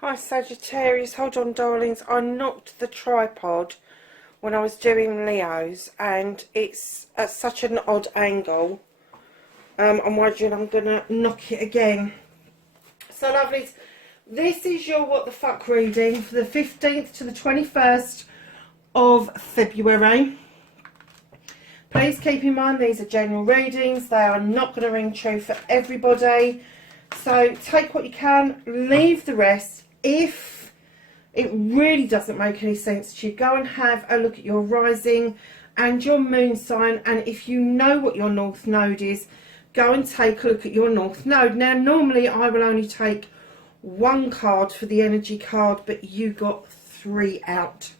Hi Sagittarius, hold on darlings, I knocked the tripod when I was doing Leo's and it's at such an odd angle. I'm wondering I'm going to knock it again. So lovelies, this is your what the fuck reading for the 15th to the 21st of February. Please keep in mind these are general readings, they are not going to ring true for everybody. So take what you can, leave the rest. If it really doesn't make any sense to you, go and have a look at your rising and your moon sign, and if you know what your north node is, go and take a look at your north node. Now normally I will only take one card for the energy card, but you got 3 out.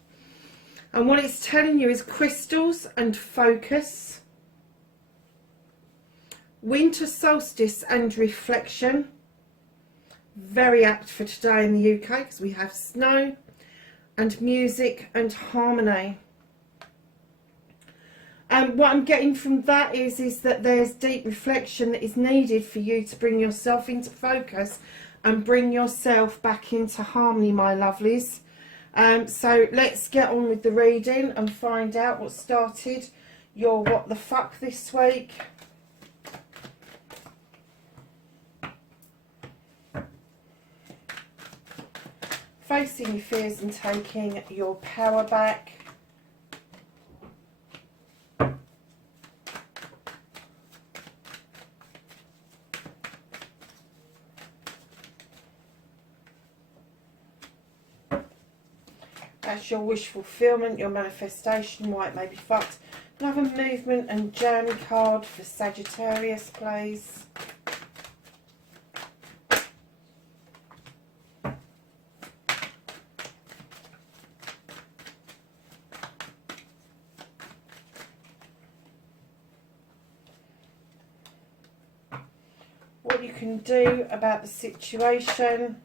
And what it's telling you is crystals and focus, winter solstice and reflection. Very apt for today in the UK because we have snow, and music and harmony. And what I'm getting from that is that there's deep reflection that is needed for you to bring yourself into focus and bring yourself back into harmony, my lovelies. So let's get on with the reading and find out what started your what the fuck this week. Facing your fears and taking your power back. That's your wish fulfillment, your manifestation, why it may be fucked. Another movement and journey card for Sagittarius, please. What you can do about the situation,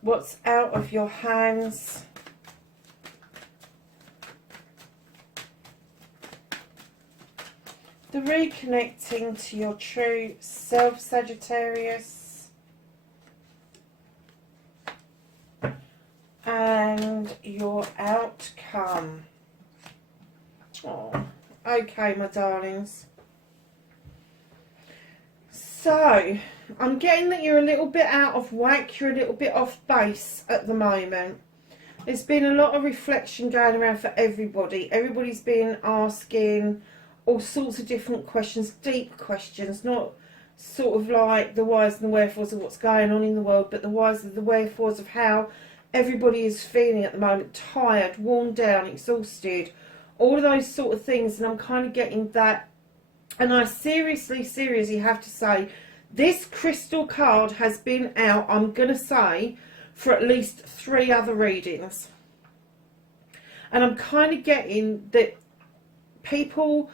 what's out of your hands, the reconnecting to your true self, Sagittarius, and your outcome. Oh, okay, my darlings. So, I'm getting that you're a little bit out of whack, you're a little bit off base at the moment. There's been a lot of reflection going around for everybody. Everybody's been asking all sorts of different questions, deep questions, not sort of like the whys and the wherefores of what's going on in the world, but the whys and the wherefores of how everybody is feeling at the moment, tired, worn down, exhausted, all of those sort of things. And I'm kind of getting that. And I seriously have to say, this crystal card has been out, I'm going to say, for at least 3 other readings. And I'm kind of getting that people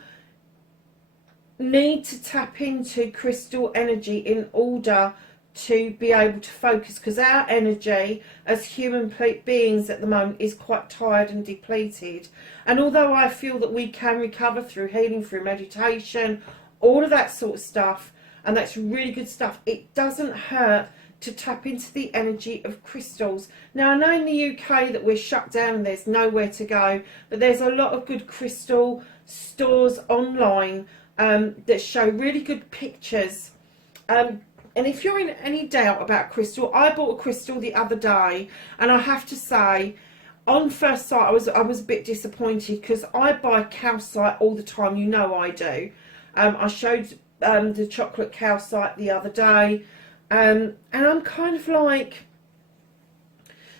need to tap into crystal energy in order to be able to focus, because our energy as human beings at the moment is quite tired and depleted. And although I feel that we can recover through healing, through meditation, all of that sort of stuff, and that's really good stuff, it doesn't hurt to tap into the energy of crystals. Now I know in the UK that we're shut down and there's nowhere to go, but there's a lot of good crystal stores online that show really good pictures. And if you're in any doubt about crystal, I bought a crystal the other day, and I have to say, on first sight, I was a bit disappointed, because I buy calcite all the time. You know I do. I showed the chocolate calcite the other day, and I'm kind of like,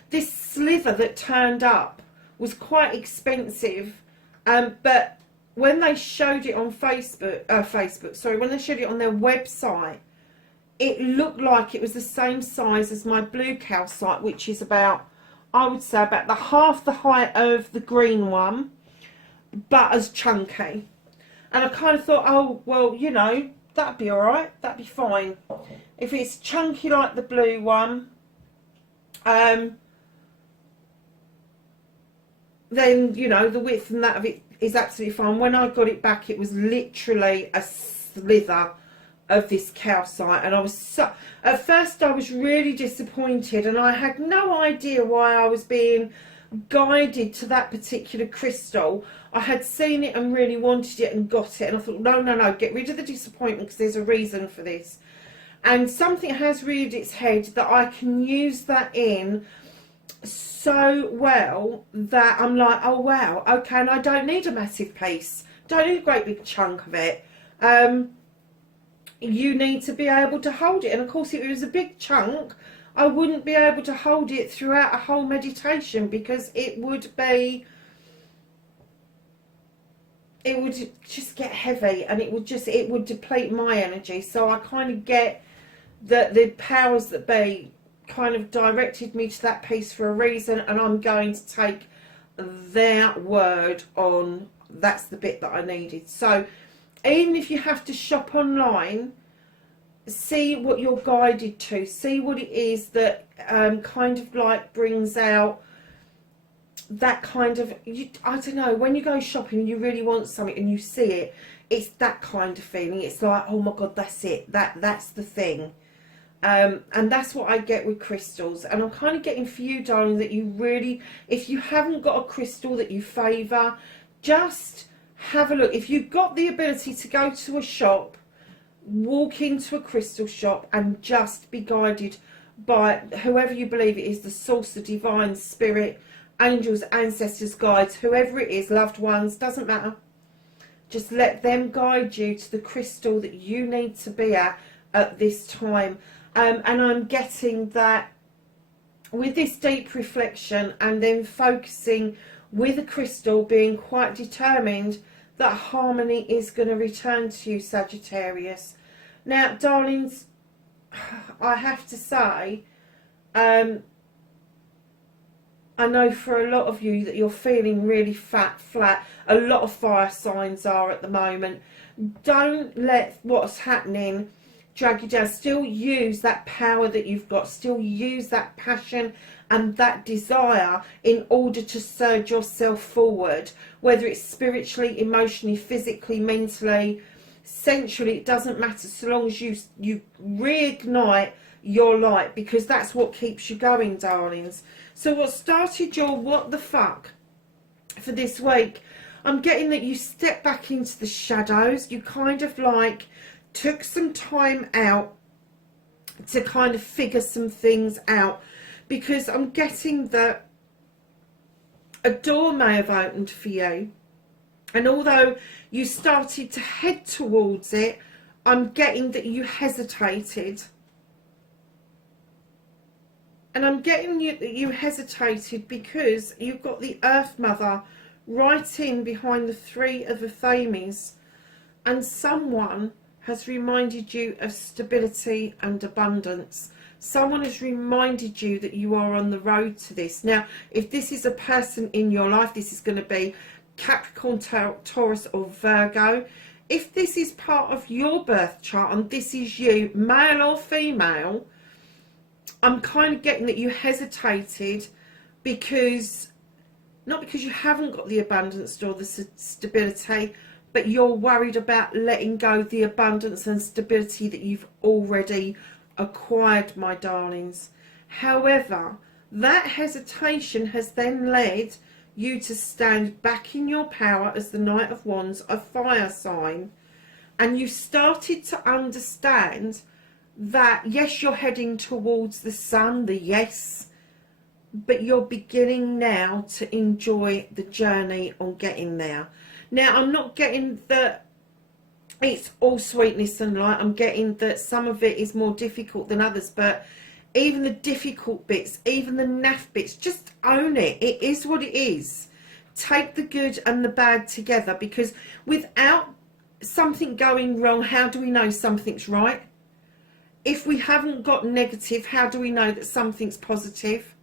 this sliver that turned up was quite expensive, but when they showed it on when they showed it on their website, it looked like it was the same size as my blue calcite, which is about, I would say, about half the height of the green one, but as chunky. And I kind of thought, oh, well, you know, that'd be all right. That'd be fine. If it's chunky like the blue one, then, you know, the width and that of it is absolutely fine. When I got it back, it was literally a slither of this calcite, and I was so, at first I was really disappointed, and I had no idea why I was being guided to that particular crystal. I had seen it and really wanted it and got it, and I thought, no, get rid of the disappointment, because there's a reason for this. And something has reared its head that I can use that in so well that I'm like, oh wow, okay, and I don't need a massive piece, don't need a great big chunk of it. You need to be able to hold it, and of course if it was a big chunk, I wouldn't be able to hold it throughout a whole meditation, because it would just get heavy, and it would deplete my energy. So I kind of get that the powers that be kind of directed me to that piece for a reason, and I'm going to take their word on that's the bit that I needed. So even if you have to shop online, see what you're guided to, see what it is that kind of like brings out that kind of, I don't know, when you go shopping and you really want something and you see it, it's that kind of feeling. It's like, oh my god, that's it, that's the thing. And that's what I get with crystals. And I'm kind of getting for you, darling, that you really, if you haven't got a crystal that you favour, just have a look. If you've got the ability to go to a shop, walk into a crystal shop and just be guided by whoever you believe it is, the source, the divine spirit, angels, ancestors, guides, whoever it is, loved ones, doesn't matter. Just let them guide you to the crystal that you need to be at this time. And I'm getting that with this deep reflection and then focusing with a crystal, being quite determined that harmony is going to return to you, Sagittarius. Now, darlings, I have to say, I know for a lot of you that you're feeling really flat. A lot of fire signs are at the moment. Don't let what's happening drag you down. Still use that power that you've got. Still use that passion and that desire in order to surge yourself forward, whether it's spiritually, emotionally, physically, mentally, sensually, it doesn't matter, so long as you reignite your light, because that's what keeps you going, darlings. So what started your what the fuck for this week, I'm getting that you step back into the shadows. You kind of like took some time out to kind of figure some things out, because I'm getting that a door may have opened for you, and although you started to head towards it, I'm getting that you hesitated. And I'm getting you that you hesitated because you've got the Earth Mother right in behind the Three of Athames, and someone has reminded you of stability and abundance. Someone has reminded you that you are on the road to this. Now, if this is a person in your life, this is going to be Capricorn, Taurus or Virgo. If this is part of your birth chart and this is you, male or female, I'm kind of getting that you hesitated because, not because you haven't got the abundance or the stability, but you're worried about letting go of the abundance and stability that you've already acquired, my darlings. However, that hesitation has then led you to stand back in your power as the Knight of Wands, a fire sign, and you started to understand that yes, you're heading towards the sun, the yes, but you're beginning now to enjoy the journey on getting there. Now, I'm not getting that it's all sweetness and light. I'm getting that some of it is more difficult than others, but even the difficult bits, even the naff bits, just own it. It is what it is. Take the good and the bad together, because without something going wrong, how do we know something's right? If we haven't got negative, how do we know that something's positive?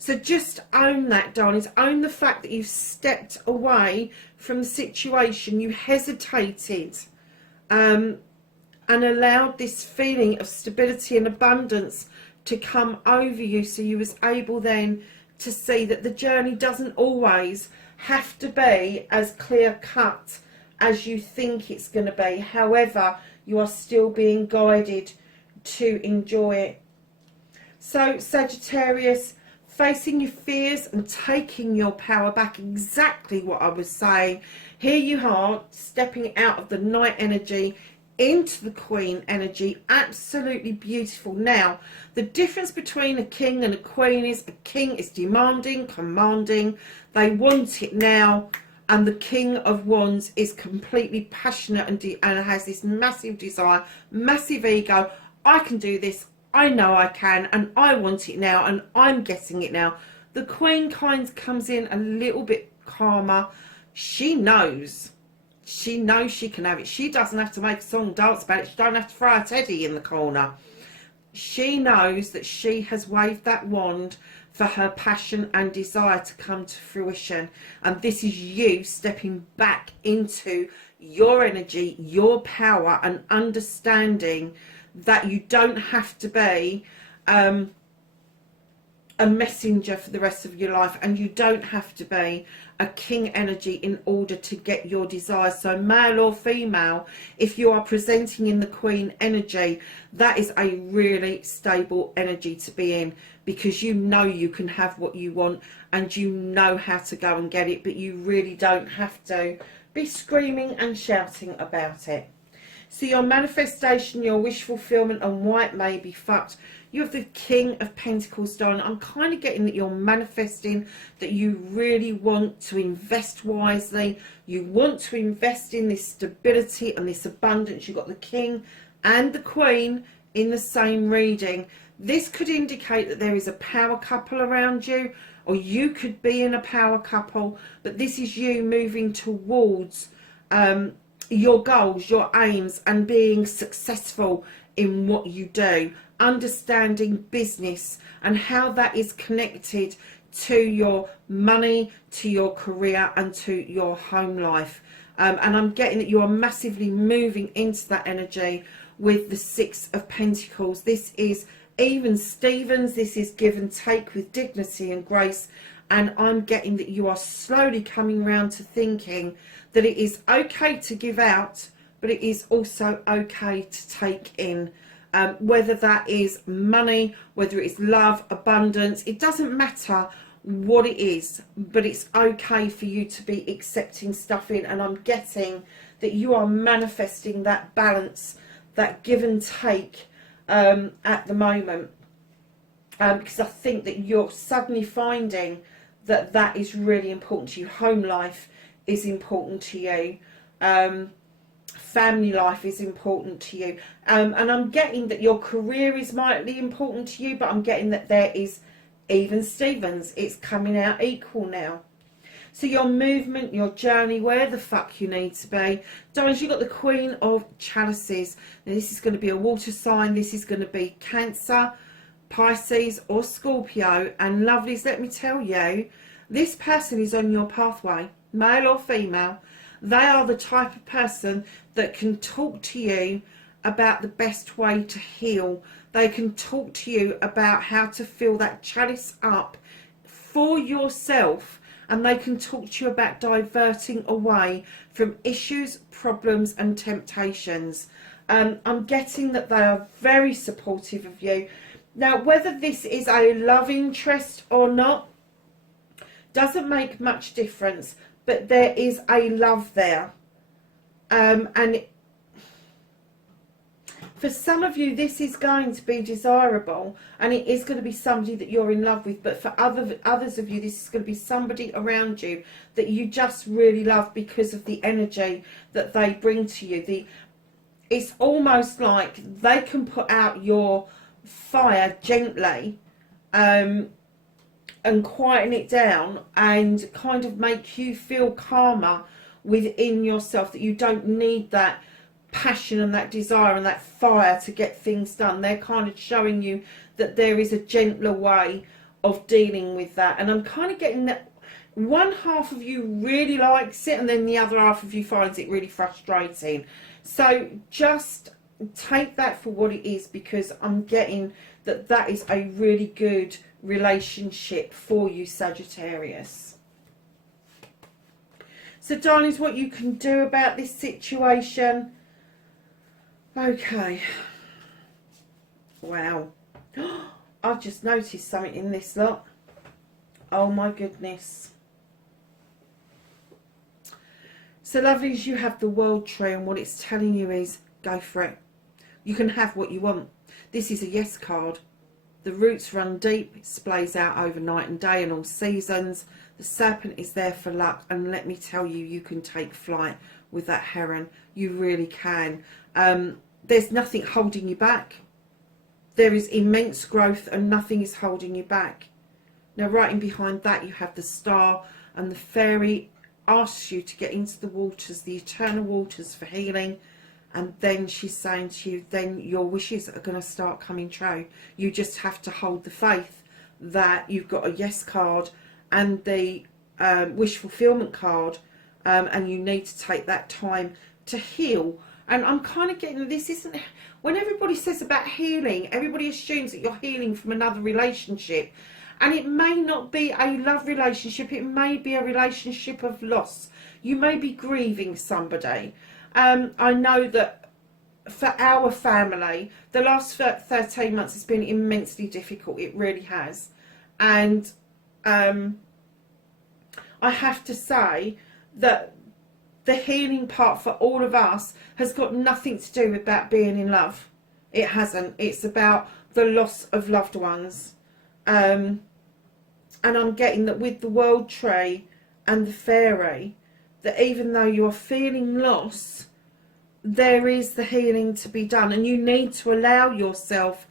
So just own that, darlings. Own the fact that you've stepped away from the situation. You hesitated and allowed this feeling of stability and abundance to come over you, so you was able then to see that the journey doesn't always have to be as clear cut as you think it's going to be. However, you are still being guided to enjoy it. So Sagittarius, facing your fears and taking your power back, exactly what I was saying. Here you are, stepping out of the Knight energy into the Queen energy. Absolutely beautiful. Now, the difference between a king and a queen is a king is demanding, commanding. They want it now. And the King of Wands is completely passionate and has this massive desire, massive ego. I can do this. I know I can, and I want it now, and I'm getting it now. The Queen kind comes in a little bit calmer. She knows. She knows she can have it. She doesn't have to make a song and dance about it. She don't have to throw a teddy in the corner. She knows that she has waved that wand for her passion and desire to come to fruition. And this is you stepping back into your energy, your power, and understanding that you don't have to be a messenger for the rest of your life, and you don't have to be a king energy in order to get your desires. So male or female, if you are presenting in the Queen energy, that is a really stable energy to be in, because you know you can have what you want and you know how to go and get it, but you really don't have to be screaming and shouting about it. So your manifestation, your wish fulfillment, and why it may be fucked. You have the King of Pentacles, darling. I'm kind of getting that you're manifesting that you really want to invest wisely. You want to invest in this stability and this abundance. You've got the King and the Queen in the same reading. This could indicate that there is a power couple around you, or you could be in a power couple, but this is you moving towards your goals, your aims, and being successful in what you do, understanding business and how that is connected to your money, to your career, and to your home life. And I'm getting that you are massively moving into that energy with the Six of Pentacles. This is even Stevens. This is give and take with dignity and grace. And I'm getting that you are slowly coming around to thinking that it is okay to give out, but it is also okay to take in. Whether that is money, whether it is love, abundance, it doesn't matter what it is, but it's okay for you to be accepting stuff in. And I'm getting that you are manifesting that balance, that give and take at the moment, because I think that you're suddenly finding that that is really important to you. Home life is important to you. Family life is important to you. And I'm getting that your career is mightily important to you, but I'm getting that there is even Stevens. It's coming out equal now. So your movement, your journey, where the fuck you need to be. Darlings, you've got the Queen of Chalices. Now this is going to be a water sign. This is going to be Cancer, Pisces or Scorpio. And lovelies, let me tell you, this person is on your pathway, male or female. They are the type of person that can talk to you about the best way to heal. They can talk to you about how to fill that chalice up for yourself, and they can talk to you about diverting away from issues, problems and temptations. I'm getting that they are very supportive of you. Now, whether this is a love interest or not doesn't make much difference, but there is a love there. And for some of you, this is going to be desirable, and it is going to be somebody that you're in love with. But for others of you, this is going to be somebody around you that you just really love because of the energy that they bring to you. It's almost like they can put out your fire gently, and quieten it down and kind of make you feel calmer within yourself, that you don't need that passion and that desire and that fire to get things done. They're kind of showing you that there is a gentler way of dealing with that. And I'm kind of getting that one half of you really likes it and then the other half of you finds it really frustrating. So just take that for what it is, because I'm getting that that is a really good relationship for you, Sagittarius. So darlings, what you can do about this situation. Okay. Wow. I've just noticed something in this lot. Oh my goodness. So lovelies, you have the World Tree, and what it's telling you is go for it. You can have what you want. This is a yes card. The roots run deep. It splays out over night and day and all seasons. The serpent is there for luck, and let me tell you, you can take flight with that heron. You really can. There's nothing holding you back. There is immense growth and nothing is holding you back. Now right in behind that you have the star, and the fairy asks you to get into the waters, the eternal waters, for healing. And then she's saying to you, then your wishes are going to start coming true. You just have to hold the faith that you've got a yes card and the wish fulfillment card, and you need to take that time to heal. And I'm kind of getting, this isn't, when everybody says about healing, everybody assumes that you're healing from another relationship. And it may not be a love relationship, it may be a relationship of loss. You may be grieving somebody. I know that for our family, the last 13 months has been immensely difficult. It really has. And I have to say that the healing part for all of us has got nothing to do with about being in love. It hasn't. It's about the loss of loved ones. And I'm getting that with the World Tree and the Fairy, that even though you're feeling loss, there is the healing to be done, and you need to allow yourself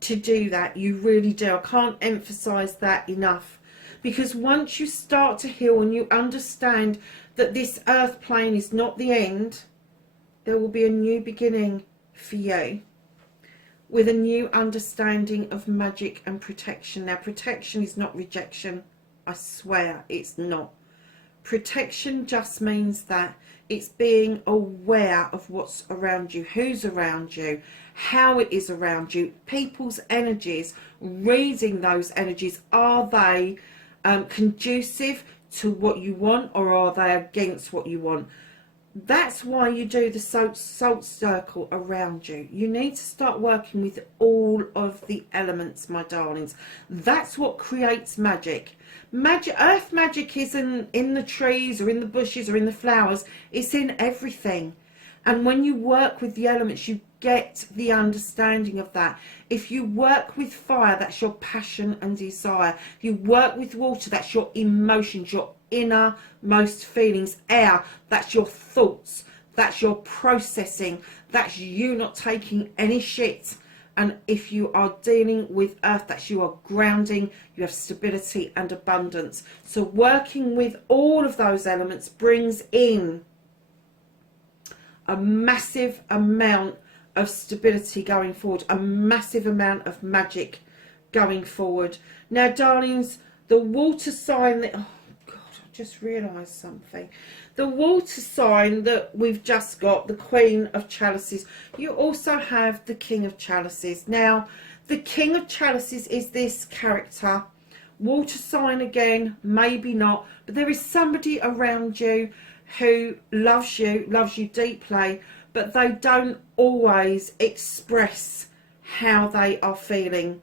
to do that. You really do. I can't emphasize that enough, because once you start to heal and you understand that this earth plane is not the end, there will be a new beginning for you, with a new understanding of magic and protection. Now, protection is not rejection. I swear it's not. Protection just means that it's being aware of what's around you, who's around you, how it is around you, people's energies, reading those energies. Are they conducive to what you want, or are they against what you want? That's why you do the salt circle around you. You need to start working with all of the elements, my darlings. That's what creates magic. Earth magic isn't in the trees or in the bushes or in the flowers. It's in everything. And when you work with the elements, you get the understanding of that. If you work with fire, that's your passion and desire. If you work with water, that's your emotions, your innermost feelings. Air, that's your thoughts, that's your processing, that's you not taking any shit. And if you are dealing with earth, that's you are grounding, you have stability and abundance. So working with all of those elements brings in a massive amount of stability going forward, a massive amount of magic going forward. Now, darlings, the water sign that, oh God, I just realised something. The water sign that we've just got, the Queen of Chalices, you also have the King of Chalices. Now, the King of Chalices is this character. Water sign again, maybe not, but there is somebody around you who loves you deeply, but they don't always express how they are feeling.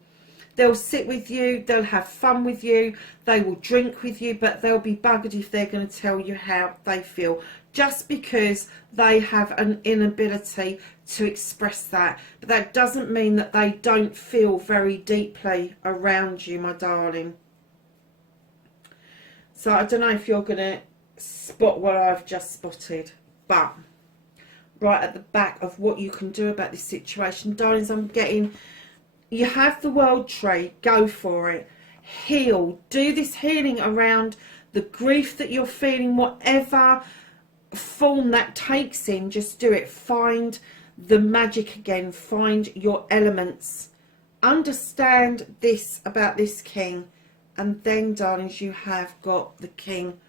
They'll sit with you, they'll have fun with you, they will drink with you, but they'll be buggered if they're going to tell you how they feel, just because they have an inability to express that. But that doesn't mean that they don't feel very deeply around you, my darling. So I don't know if you're going to spot what I've just spotted, but right at the back of what you can do about this situation, darlings, I'm getting, you have the World Tree, go for it, heal, do this healing around the grief that you're feeling, whatever form that takes in, just do it. Find the magic again, find your elements, understand this about this king, And then, darlings, you have got the King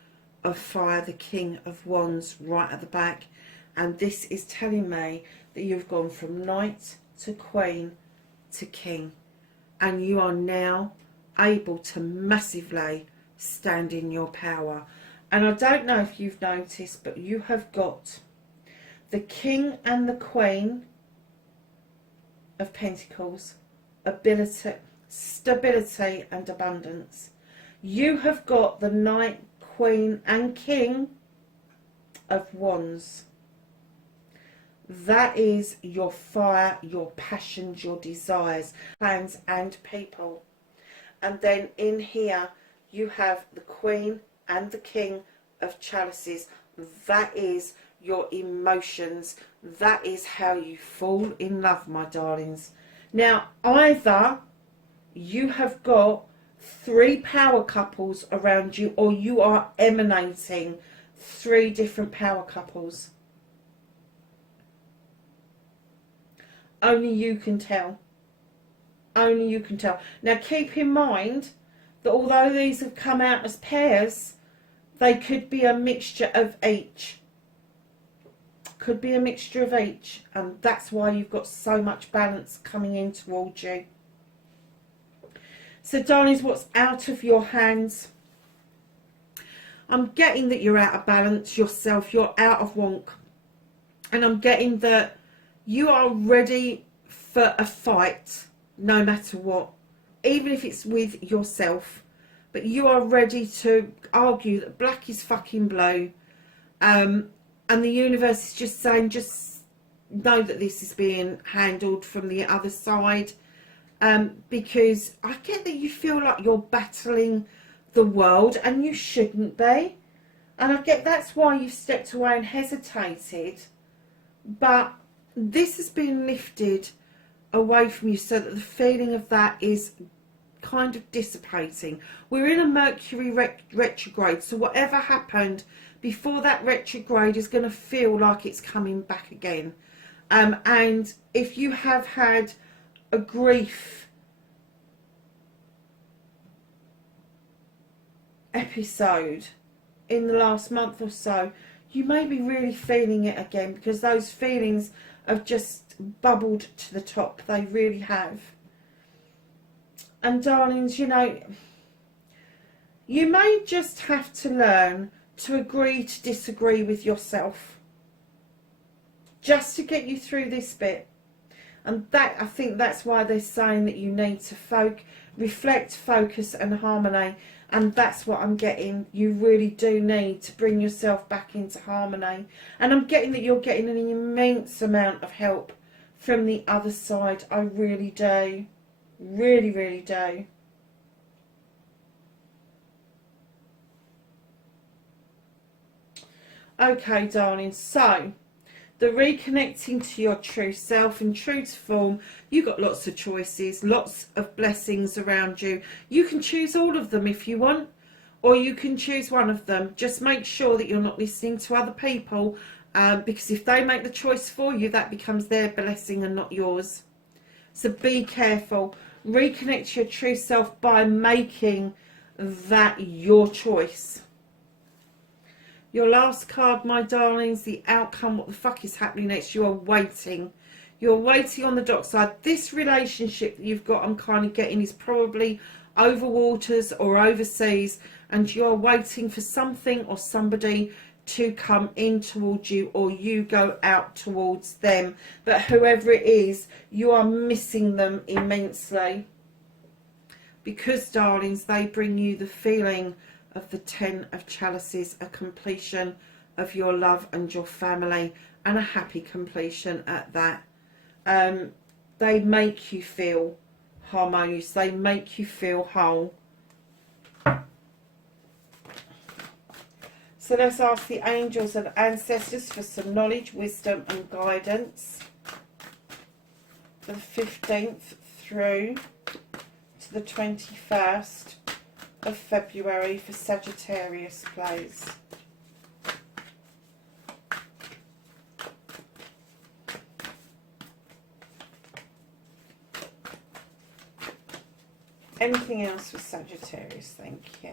of Fire, the King of Wands right at the back. And this is telling me that you've gone from Knight to Queen to King. And you are now able to massively stand in your power. And I don't know if you've noticed, but you have got the King and the Queen of Pentacles, ability, stability and abundance. You have got the Knight, Queen and King of Wands. That is your fire, your passions, your desires, plans and people. And then in here you have the Queen and the King of Chalices. That is your emotions. That is how you fall in love, my darlings. Now, either you have got 3 power couples around you, or you are emanating 3 different power couples. Only you can tell. Only you can tell. Now, keep in mind that although these have come out as pairs, they could be a mixture of each. Could be a mixture of each. And that's why you've got so much balance coming in towards you. So, darlings, what's out of your hands? I'm getting that you're out of balance yourself. You're out of wonk. And I'm getting that you are ready for a fight, no matter what. Even if it's with yourself. But you are ready to argue that black is fucking blue. And the universe is just saying, just know that this is being handled from the other side. Because I get that you feel like you're battling the world, and you shouldn't be. And I get that's why you stepped away and hesitated. But this has been lifted away from you so that the feeling of that is kind of dissipating. We're in a Mercury retrograde, so whatever happened before that retrograde is going to feel like it's coming back again. And if you have had a grief episode in the last month or so, you may be really feeling it again, because those feelings have just bubbled to the top. They really have. And darlings, you know, you may just have to learn to agree to disagree with yourself, just to get you through this bit. And that, I think that's why they're saying that you need to reflect, focus and harmony. And that's what I'm getting. You really do need to bring yourself back into harmony. And I'm getting that you're getting an immense amount of help from the other side. I really do. Really, really do. Okay, darling. So, the reconnecting to your true self and true to form, you've got lots of choices, lots of blessings around you. You can choose all of them if you want, or you can choose one of them. Just make sure that you're not listening to other people, because if they make the choice for you, that becomes their blessing and not yours. So be careful. Reconnect to your true self by making that your choice. Your last card, my darlings, the outcome, what the fuck is happening next? You are waiting. You're waiting on the dockside. This relationship that you've got, I'm kind of getting, is probably over waters or overseas, and you're waiting for something or somebody to come in towards you, or you go out towards them. But whoever it is, you are missing them immensely. Because, darlings, they bring you the feeling of the 10 of Chalices, a completion of your love and your family, and a happy completion at that. They make you feel harmonious. They make you feel whole. So let's ask the angels and ancestors for some knowledge, wisdom and guidance for the 15th through to the 21st of February for Sagittarius, please. Anything else for Sagittarius? Thank you.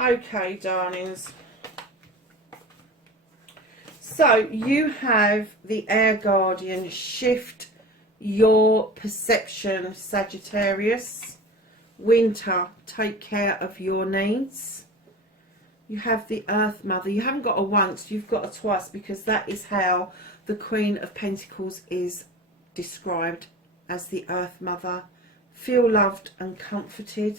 Okay, darlings. So you have the Air Guardian. Shift your perception, Sagittarius. Winter, take care of your needs. You have the Earth Mother. You haven't got a once, you've got a twice, because that is how the Queen of Pentacles is described, as the Earth Mother. Feel loved and comforted.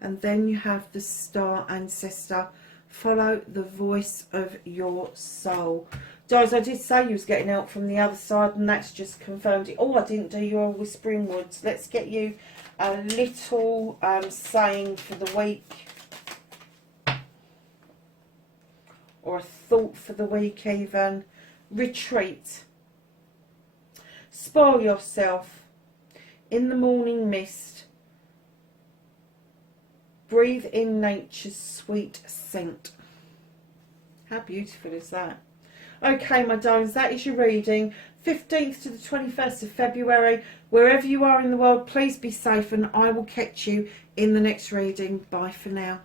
And then you have the Star Ancestor. Follow the voice of your soul. Guys, I did say you was getting help from the other side, and that's just confirmed it. Oh, I didn't do your Whispering Woods. Let's get you a little saying for the week. Or a thought for the week even. Retreat. Spoil yourself. In the morning mist. Breathe in nature's sweet scent. How beautiful is that? Okay, my darlings, that is your reading. 15th to the 21st of February. Wherever you are in the world, please be safe, and I will catch you in the next reading. Bye for now.